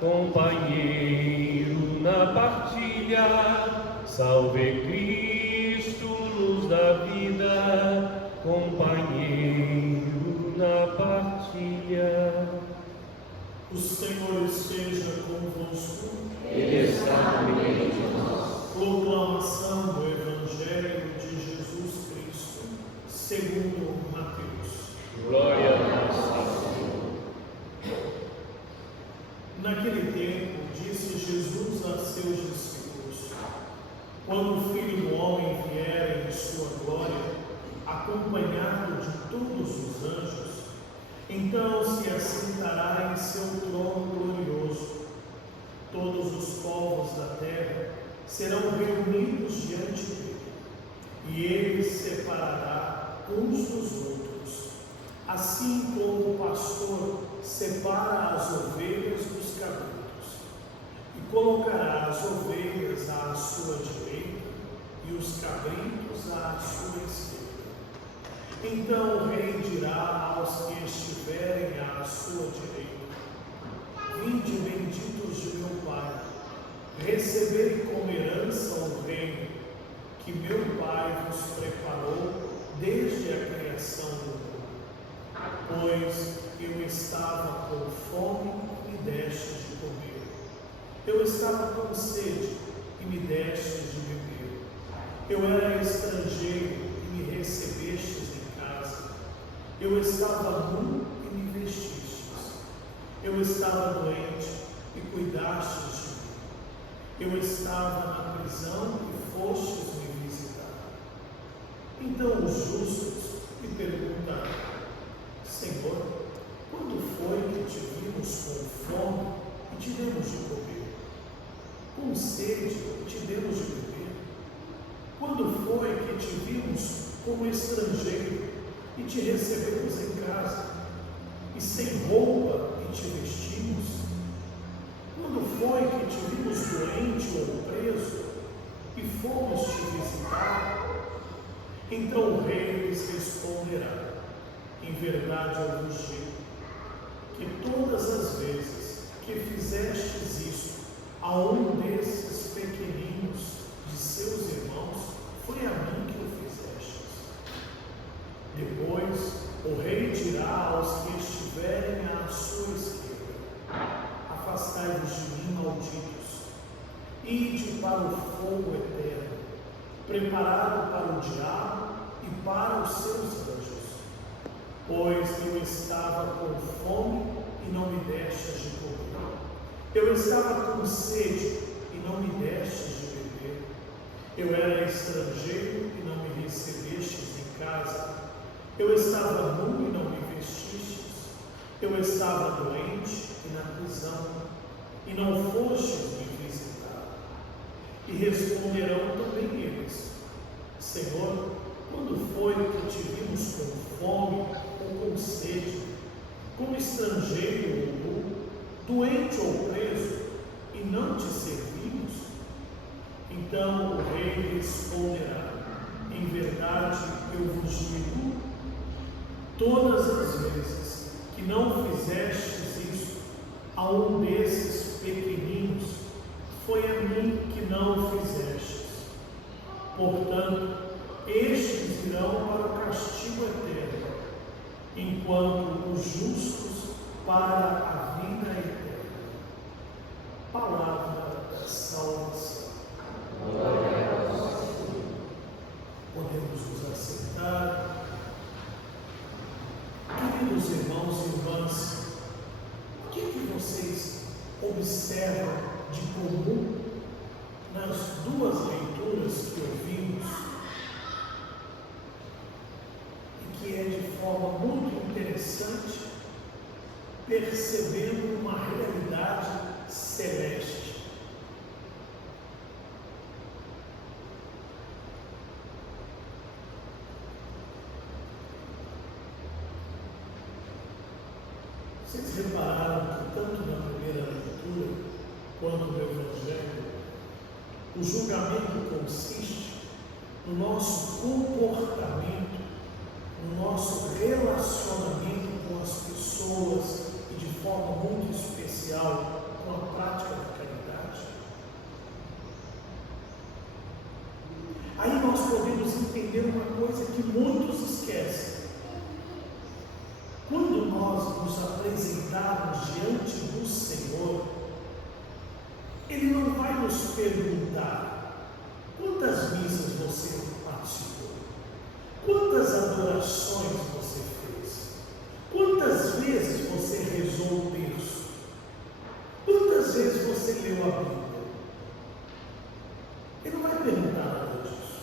companheiro na partilha, salve Cristo, luz da vida, companheiro na partilha. O Senhor esteja convosco. Ele está no meio de nós. Proclamação do Evangelho de Jesus Cristo, segundo Mateus. Glória a Deus. Naquele tempo, disse Jesus a seus discípulos: quando o Filho do Homem vier em sua glória, acompanhado de todos os anjos, então se assentará em seu trono glorioso. Todos os povos da terra serão reunidos diante dele, e ele separará uns dos outros, assim como o pastor separa as ovelhas dos cabritos, e colocará as ovelhas à sua direita e os cabritos à sua esquerda. Então o rei dirá aos que estiverem à sua direita: vinde, benditos de meu Pai, recebei como herança o reino que meu Pai vos preparou desde a criação do mundo. Pois eu estava com fome e me destes de comer. Eu estava com sede e me destes de beber. Eu era estrangeiro e me recebestes em casa. Eu estava nu e me vestistes. Eu estava doente e cuidastes de mim. Eu estava na prisão e fostes me visitar. Então os justos me perguntarão: Senhor, quando foi que te vimos com fome e te demos de comer? Com sede e te demos de beber? Quando foi que te vimos como estrangeiro e te recebemos em casa? E sem roupa e te vestimos? Quando foi que te vimos doente ou preso e fomos te visitar? Então o rei lhes responderá: em verdade eu vos digo, que todas as vezes que fizestes isso a um desses pequeninos de seus irmãos, foi a mim que o fizestes. Depois o rei dirá aos que estiverem à sua esquerda: afastai-vos de mim, malditos, ide para o fogo eterno, preparado para o diabo e para os seus anjos. Pois eu estava com fome e não me destes de comer. Eu estava com sede e não me destes de beber. Eu era estrangeiro e não me recebestes em casa. Eu estava nu e não me vestistes. Eu estava doente e na prisão, e não fostes me visitar. E responderão também eles: Senhor, quando foi que te vimos com fome ou com sede, como estrangeiro ou nu, doente ou preso, e não te servimos? Então o rei responderá: em verdade eu vos digo, todas as vezes que não fizestes isso a um desses pequeninos, foi a mim que não fizestes. Portanto, estes irão para o castigo eterno, enquanto os justos para a vida eterna. Palavra da salvação. Glória a Deus. Podemos nos assentar. Queridos irmãos e irmãs, o que vocês observam de comum nas duas leituras que ouvimos, e que é de forma muito interessante, percebendo uma realidade celeste? Vocês repararam que tanto na primeira leitura quanto no Evangelho, o julgamento consiste no nosso comportamento, no nosso relacionamento com as pessoas e de forma muito especial com a aí nós podemos entender uma coisa que muitos esquecem. Quando nós nos apresentarmos diante do Senhor, Ele não vai nos perguntar quantas missas você participou, quantas adorações você fez, quantas vezes você rezou o terço, quantas vezes você leu a Bíblia. Ele não vai perguntar nada disso.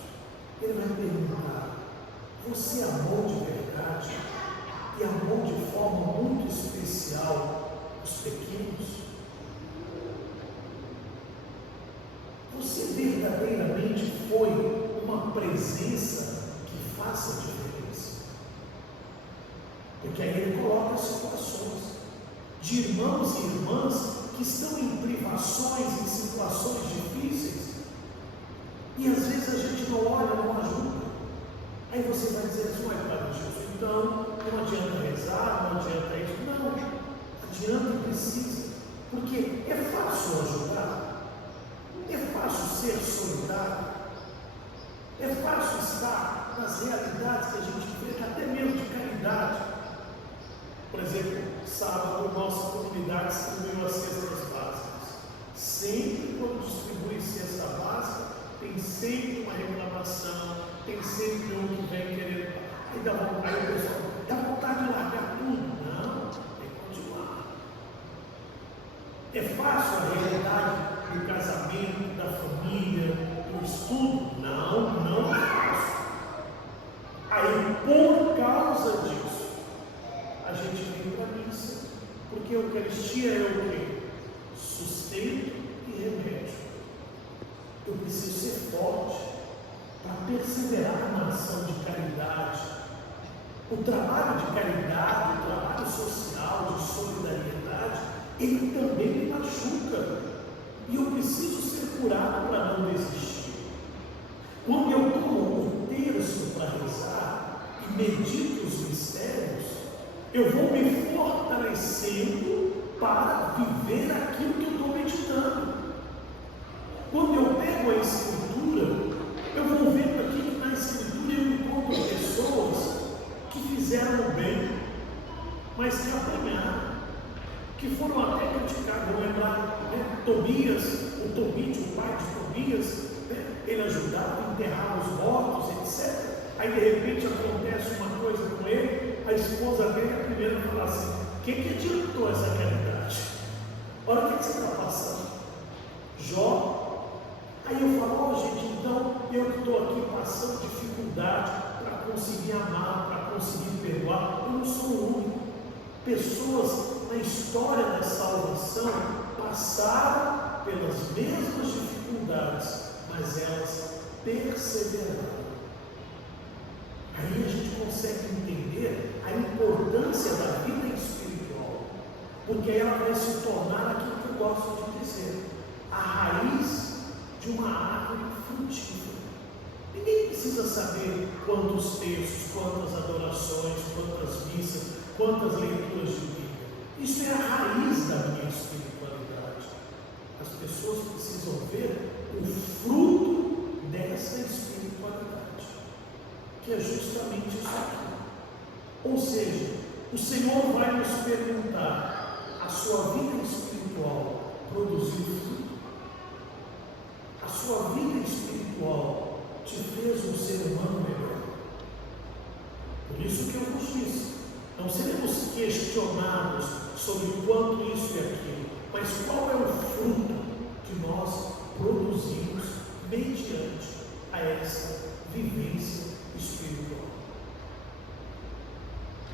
Ele vai perguntar: você amou de verdade e amou de forma muito especial os pequenos? Você verdadeiramente foi uma presença que faça diferença? Porque aí ele coloca situações de irmãos e irmãs que estão em privações, em situações difíceis, e às vezes a gente não olha, não ajuda. Aí você vai dizer assim: ué, Padre Jesus, então não adianta rezar, não adianta isso. Não, adianta e precisa, porque é fácil ajudar, é fácil ser solidário, é fácil estar nas realidades que a gente vê, até mesmo de caridade. Por exemplo, sábado, nossa comunidade distribuiu as cestas básicas. Sempre quando distribui cesta básica, tem sempre uma reclamação, tem sempre um que vem querendo. Aí o pessoal dá vontade de largar tudo. Não, tem que continuar. É fácil a realidade do casamento, da família, do estudo? Não, não é fácil. Aí, por causa disso, a gente vem para a missa, porque a Eucaristia é o quê? Sustento e remédio. Eu preciso ser forte para perseverar na ação de caridade. O trabalho de caridade, o trabalho social, de solidariedade, ele também me machuca. E eu preciso ser curado para não desistir. Quando eu tomo o terço para rezar e medito os mistérios, eu vou me fortalecendo para viver aquilo que eu estou meditando. Quando eu pego a Escritura, eu vou vendo aqui que na Escritura eu encontro pessoas que fizeram o bem, mas que apanharam, que foram até criticados. Vou lembrar, Tobias, o Tobit, o pai de Tobias, ele ajudava a enterrar os mortos, etc. Aí de repente acontece uma coisa com ele, a esposa dele, a primeira, fala assim: o que adiantou essa realidade? Olha o que você está passando, Jó. Aí eu falo: gente, então eu que estou aqui passando dificuldade para conseguir amar, para conseguir perdoar, eu não sou o único. Pessoas na história da salvação passaram pelas mesmas dificuldades, mas elas perseveraram. Aí a gente consegue entender a importância da vida espiritual, porque ela vai se tornar aquilo que eu gosto de dizer: a raiz de uma árvore frutífera. Ninguém precisa saber quantos textos, quantas adorações, quantas missas, quantas leituras de Bíblia. Isso é a raiz da minha espiritualidade. As pessoas precisam ver o fruto dessa espiritualidade, que é justamente isso aqui. Ou seja, o Senhor vai nos perguntar: a sua vida espiritual produziu fruto? A sua vida espiritual te fez um ser humano melhor? Por isso que eu vos disse, não seremos questionados sobre quanto isso e aquilo, mas qual é o fruto que nós produzimos mediante a essa vivência espiritual.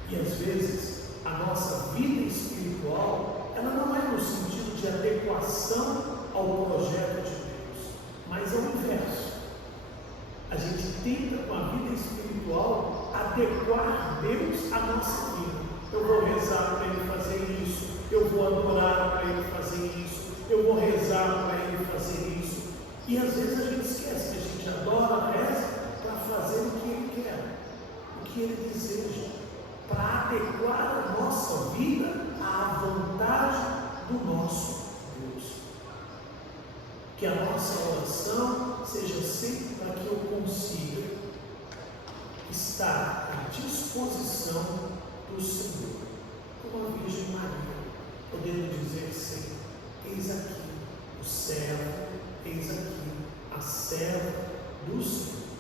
E às vezes a nossa vida espiritual, ela não é no sentido de adequação ao projeto de Deus, mas é o inverso. A gente tenta, com a vida espiritual, adequar Deus à nossa vida. Eu vou rezar para Ele fazer isso, eu vou adorar para Ele fazer isso, eu vou rezar para Ele fazer isso. E às vezes a gente esquece que a gente adora, reza para fazer o que Ele quer, o que Ele deseja, para adequar a nossa vida à vontade do nosso Deus. Que a nossa oração seja sempre para que eu consiga estar à disposição do Senhor, como a Virgem Maria, podendo dizer sempre: eis aqui o servo, eis aqui a serva do Senhor.